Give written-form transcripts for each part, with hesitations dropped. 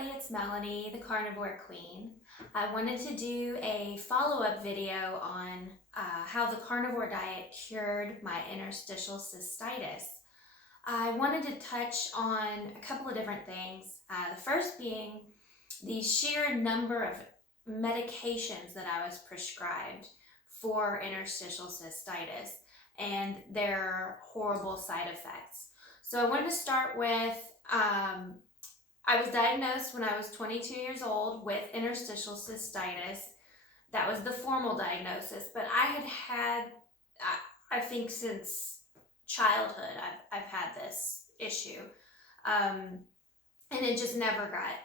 everybody, it's Melanie, the Carnivore Queen. I wanted to do a follow-up video on how the carnivore diet cured my interstitial cystitis. I wanted to touch on a couple of different things. The first being the sheer number of medications that I was prescribed for interstitial cystitis and their horrible side effects. So I wanted to start with I was diagnosed when I was 22 years old with interstitial cystitis. That was the formal diagnosis, but I think since childhood, I've had this issue. And it just never got,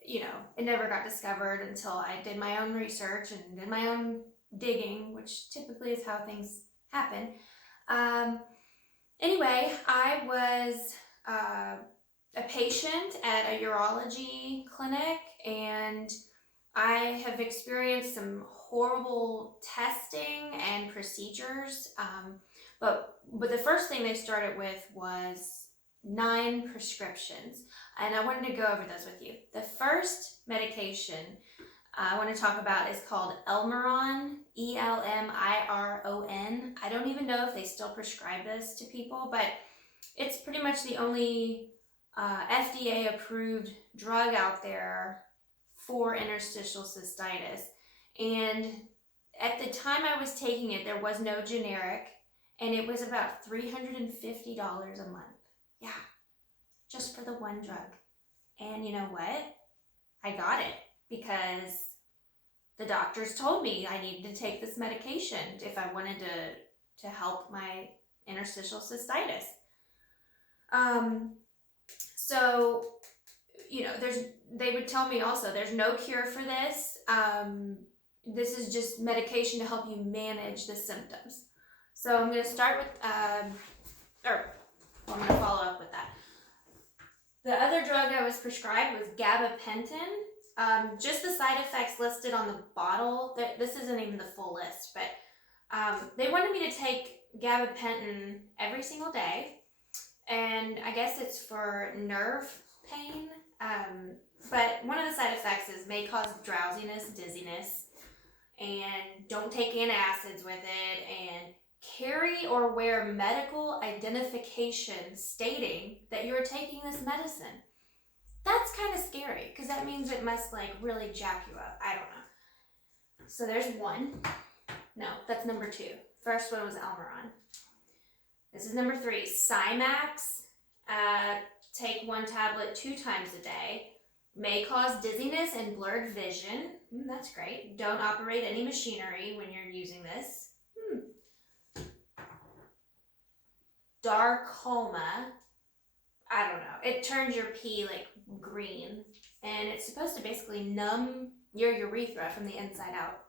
it never got discovered until I did my own research and did my own digging, which typically is how things happen. Anyway, I was a patient at a urology clinic, and I have experienced some horrible testing and procedures. But the first thing they started with was 9 prescriptions, and I wanted to go over those with you. The first medication I want to talk about is called Elmiron, Elmiron. I don't even know if they still prescribe this to people, but it's pretty much the only FDA approved drug out there for interstitial cystitis. And at the time I was taking it, there was no generic, and it was about $350 a month. Yeah, just for the one drug. And you know what? I got it because the doctors told me I needed to take this medication if I wanted to help my interstitial cystitis. So, they would tell me also there's no cure for this. This is just medication to help you manage the symptoms. So I'm going to start with, I'm going to follow up with that. The other drug I was prescribed was gabapentin. Just the side effects listed on the bottle. This isn't even the full list, but they wanted me to take gabapentin every single day. And I guess it's for nerve pain. But one of the side effects may cause drowsiness, dizziness, and don't take antacids with it, and carry or wear medical identification stating that you're taking this medicine. That's kind of scary because that means it must really jack you up. I don't know. So there's one. No, that's number 2. First one was Elmiron. This is number 3, Cymax. Take 1 tablet 2 times a day. May cause dizziness and blurred vision. That's great. Don't operate any machinery when you're using this. Darcoma. I don't know. It turns your pee green, and it's supposed to basically numb your urethra from the inside out.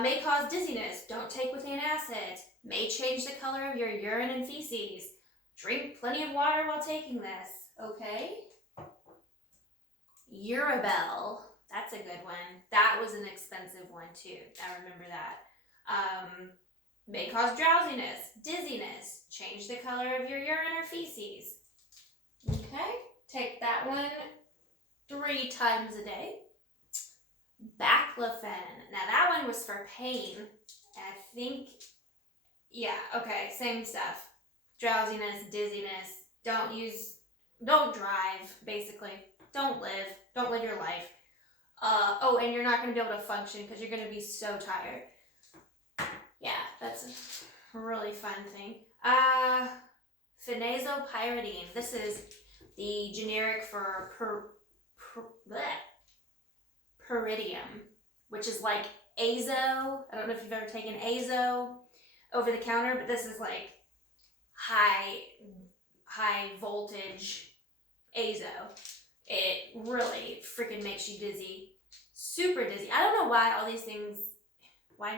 May cause dizziness. Don't take with antacids. May change the color of your urine and feces. Drink plenty of water while taking this. Okay. Urabel. That's a good one. That was an expensive one too. I remember that. May cause drowsiness, dizziness. Change the color of your urine or feces. Okay. Take that one 3 times a day. Baclofen. Now that one was for pain. I think, yeah, okay, same stuff. Drowsiness, dizziness. Don't drive, basically. Don't live your life. And you're not going to be able to function because you're going to be so tired. Yeah, that's a really fun thing. Phenazopyridine. This is the generic for Pyridium, which is like Azo. I don't know if you've ever taken Azo over the counter, but this is like high voltage Azo. It really freaking makes you dizzy. Super dizzy. I don't know why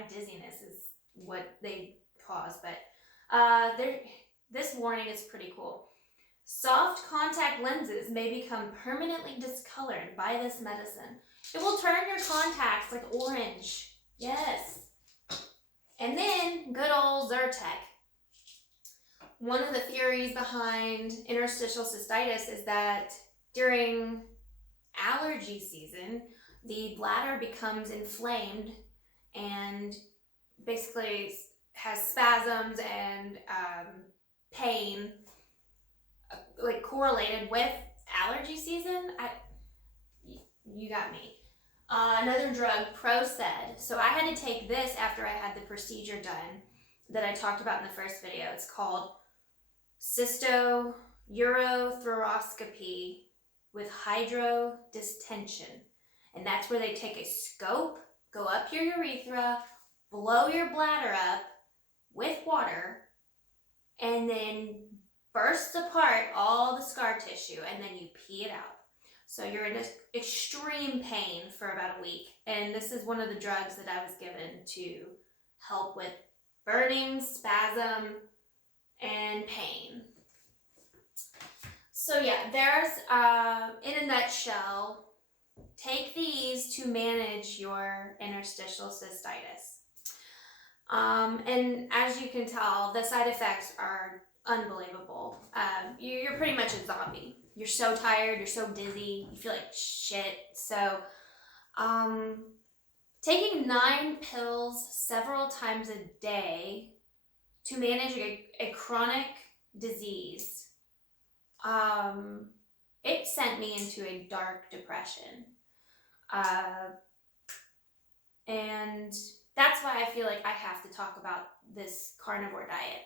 dizziness is what they cause, but this warning is pretty cool. Soft contact lenses may become permanently discolored by this medicine. It will turn your contacts orange. Yes. And then good old Zyrtec. One of the theories behind interstitial cystitis is that during allergy season, the bladder becomes inflamed and basically has spasms and pain, like correlated with allergy season. You got me. Another drug, Proced. So I had to take this after I had the procedure done that I talked about in the first video. It's called cystourethoroscopy with hydrodistension. And that's where they take a scope, go up your urethra, blow your bladder up with water, and then bursts apart all the scar tissue, and then you pee it out. So you're in extreme pain for about a week. And this is one of the drugs that I was given to help with burning, spasm, and pain. So yeah, there's, in a nutshell, take these to manage your interstitial cystitis. And as you can tell, the side effects are unbelievable. You're pretty much a zombie. You're so tired, you're so dizzy, you feel like shit. So, taking 9 pills several times a day to manage a chronic disease, it sent me into a dark depression. And that's why I feel like I have to talk about this carnivore diet.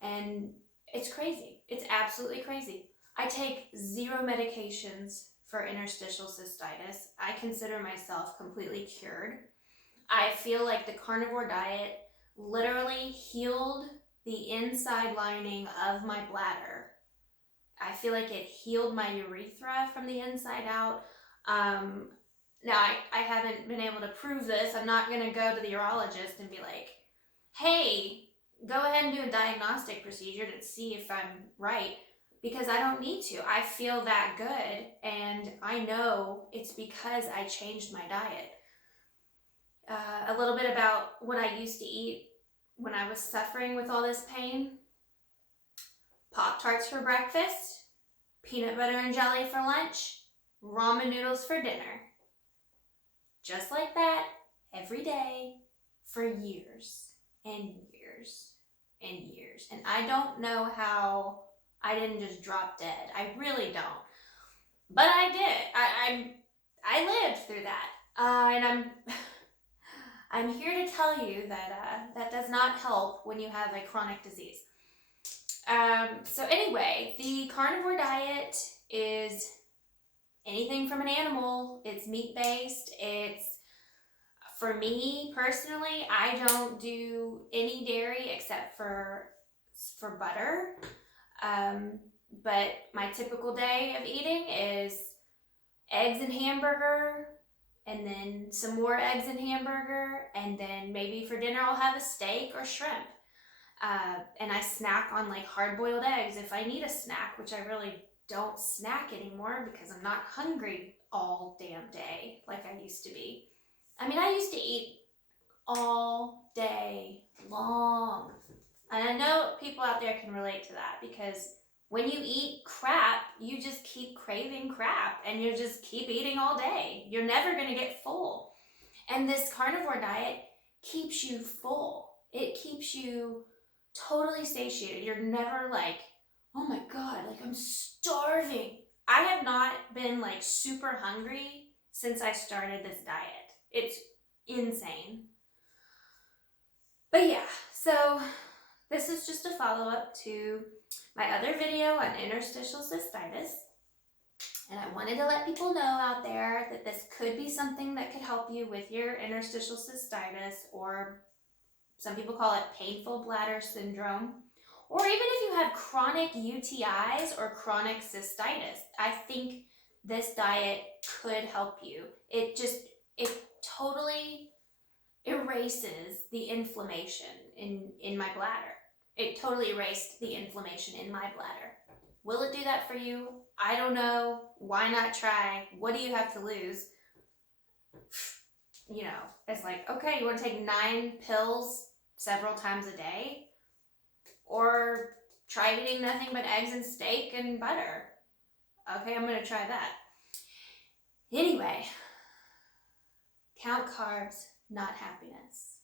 And it's crazy. It's absolutely crazy. I take 0 medications for interstitial cystitis. I consider myself completely cured. I feel like the carnivore diet literally healed the inside lining of my bladder. I feel like it healed my urethra from the inside out. Now, I haven't been able to prove this. I'm not going to go to the urologist and be like, hey, go ahead and do a diagnostic procedure to see if I'm right, because I don't need to. I feel that good, and I know it's because I changed my diet. A little bit about what I used to eat when I was suffering with all this pain. Pop-Tarts for breakfast, peanut butter and jelly for lunch, ramen noodles for dinner. Just like that, every day, for years and years and years. And I don't know how I didn't just drop dead. I really don't. But I did. I lived through that. And I'm here to tell you that that does not help when you have a chronic disease. So anyway, the carnivore diet is anything from an animal. It's meat-based. It's, for me personally, I don't do any dairy except for butter. But my typical day of eating is eggs and hamburger, and then some more eggs and hamburger, and then maybe for dinner I'll have a steak or shrimp. And I snack on like hard-boiled eggs if I need a snack, which I really don't snack anymore because I'm not hungry all damn day like I used to be. I mean, I used to eat all day long. And I know people out there can relate to that, because when you eat crap, you just keep craving crap and you just keep eating all day. You're never going to get full. And this carnivore diet keeps you full. It keeps you totally satiated. You're never like, oh my God, like I'm starving. I have not been like super hungry since I started this diet. It's insane. But yeah, so this is just a follow-up to my other video on interstitial cystitis. And I wanted to let people know out there that this could be something that could help you with your interstitial cystitis, or some people call it painful bladder syndrome. Or even if you have chronic UTIs or chronic cystitis, I think this diet could help you. It totally erases the inflammation in my bladder. It totally erased the inflammation in my bladder. Will it do that for you? I don't know. Why not try? What do you have to lose? You know, it's like, okay, you want to take 9 pills several times a day? Or try eating nothing but eggs and steak and butter. Okay, I'm going to try that. Anyway, count carbs, not happiness.